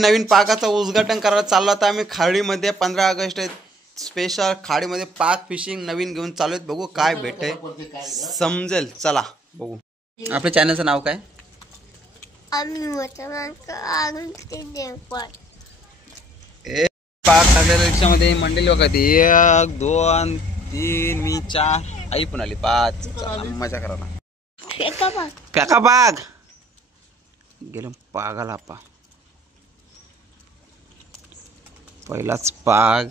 नवीन पाकाचं उद्घाटन करायला चाललो आता आम्ही खाडीमध्ये. 15 ऑगस्ट स्पेशल खाडीमध्ये पाक फिशिंग नवीन घेऊन चालू आहेत. बघू काय भेटतंय समजेल. चला बघू. आपल्या चॅनलचं नाव काय? पाक टाकलेल्या रिक्षामध्ये मंडळी बघा. 1 2 3 मी 4 आई पण आली 5. मजा करायला फेका पाग गेलो पागाला. आपा पहिलाच पाग.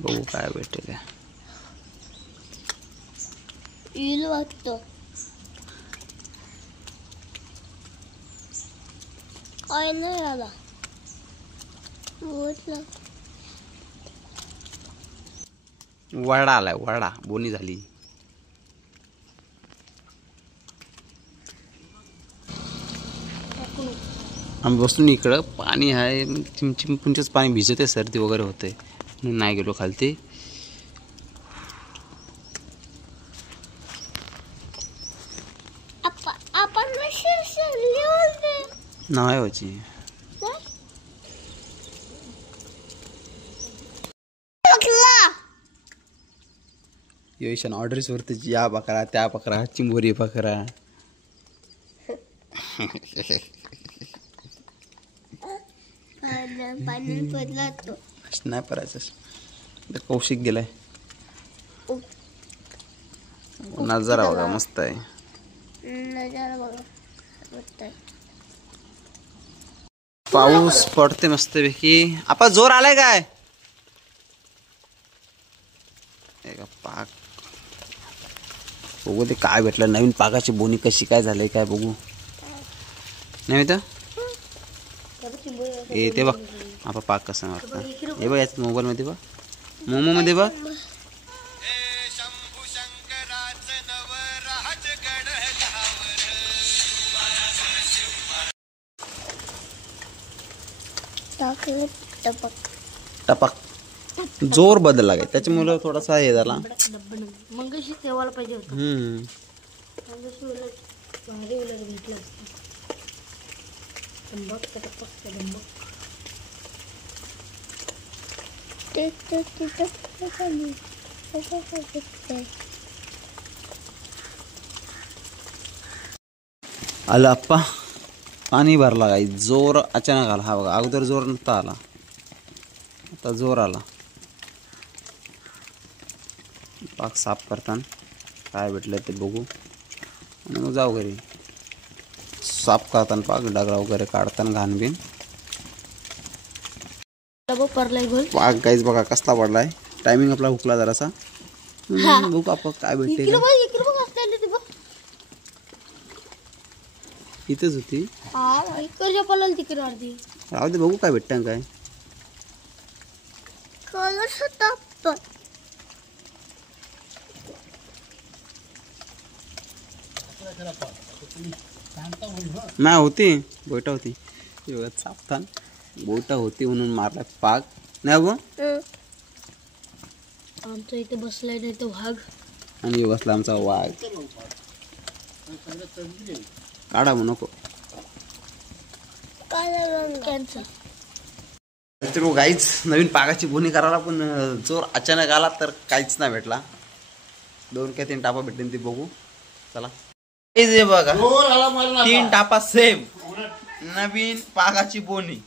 बघू काय भेटेल. काय नाही आला. वडा आलाय. वडा बोनी झाली. आम्ही बसून इकडं पाणी आहे. चिमचिमच पाणी भिजते. सर्दी वगैरे होते म्हणून नाही गेलो खालती. नाही व्हायची. योशन ऑर्डर्स वरती या बकरा त्या बकरा चिंबोरी बकरा. नाही परायचं. कौशिक गेलाय. नजारा बघा मस्त आहे. पाऊस पडते मस्तपैकी. आपण जोर आलाय काय? पाक बघू ते काय भेटलं. नवीन पाकाची बोनी कशी काय झालंय काय बघू. नाही तर ते बघ आपण पाक कसा मारता. हे बघ याच मोबाईल मध्ये बघ. मोमो मध्ये बघ. टपक जोर बदलला काय त्याच्यामुळे थोडासा हे झाला. मंगेशी ठेवायला पाहिजे होतं. आला आप्पा पाणी भरला काही. जोर अचानक आला. हा बघा अगोदर जोर नव्हता आला. आता जोर आला. पाक साफ करताना काय भेटलं ते बघू आणि मग जाऊ घरी. साफ करताना पाक डगरा वगैरे काढताना घाण बिन. पाक गाईज बघा कसला पडलाय. टायमिंग आपला हुकला जरासा. बघू आपण काय भेटते. इथेच होती. राहू दे बघू काय भेटतं काय. नाही होती बोटा होती. सापतान बोटा होती म्हणून मारला पाक. नाही बघ आमच्या इथे बसलाय नाही तो वाघ. आणि बसला आमचा वाघ. काढा म्हणू नको. तर गाईच नवीन पाकाची बोनी करायला पण जोर अचानक आला तर काहीच नाही भेटला. 2 का 3 टापा भेटले ते बघू. चला बघा 3 टापा सेम नवीन पाकाची बोनी.